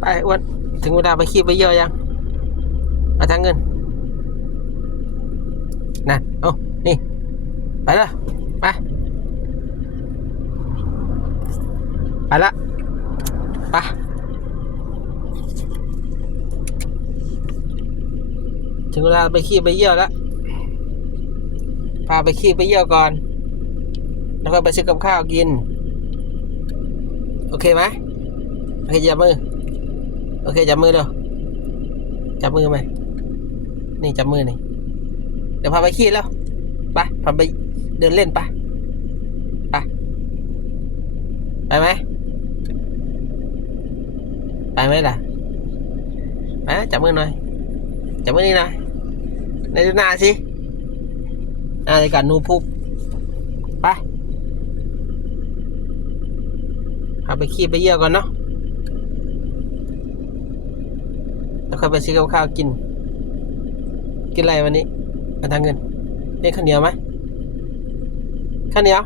ไปอ้วนถึงเวลาไปขี้ไปเยี่ยวยังมาทางเงินนั่นโอ้นี่ไปละไปละไปถึงเวลาไปขี้ไปเยี่ยวแล้วพาไปขี้ไปเยี่ยวก่อนแล้วก็ไปซื้อกับข้าวกินโอเคไหมโอเคจับมือโอเคจับมือเร็วจับมือไหมนี่จับมือนี่เดี๋ยวพาไปขี้แล้วไปพาไปเดินเล่นไปไปไหมไปไหมล่ะไปจับมือหน่อยจับมือนี่หน่อยในดูหน้าสิในการนูพุบไปพาไปขี้ไปเยี่ยวก่อนเนาะแล้วค่อยไปซื้อกับข้าวกินอะไรวันนี้มาทางเงินเรียกข้าวเหนียวไหมข้าวเหนียว